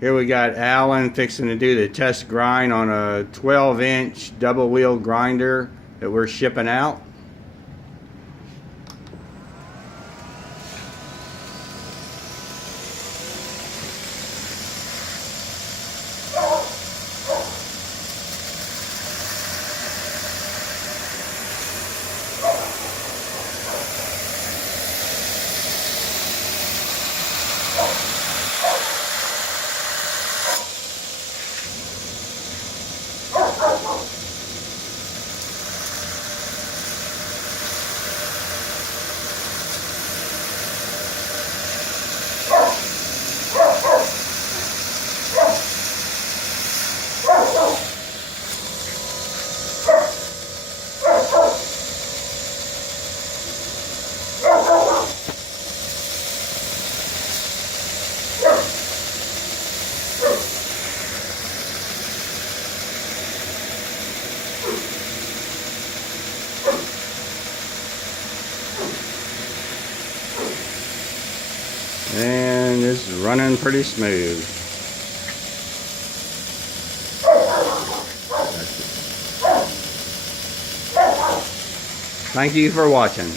Here we got Alan fixing to do the test grind on a 12-inch double wheel grinder that we're shipping out. And it's running pretty smooth. Thank you for watching.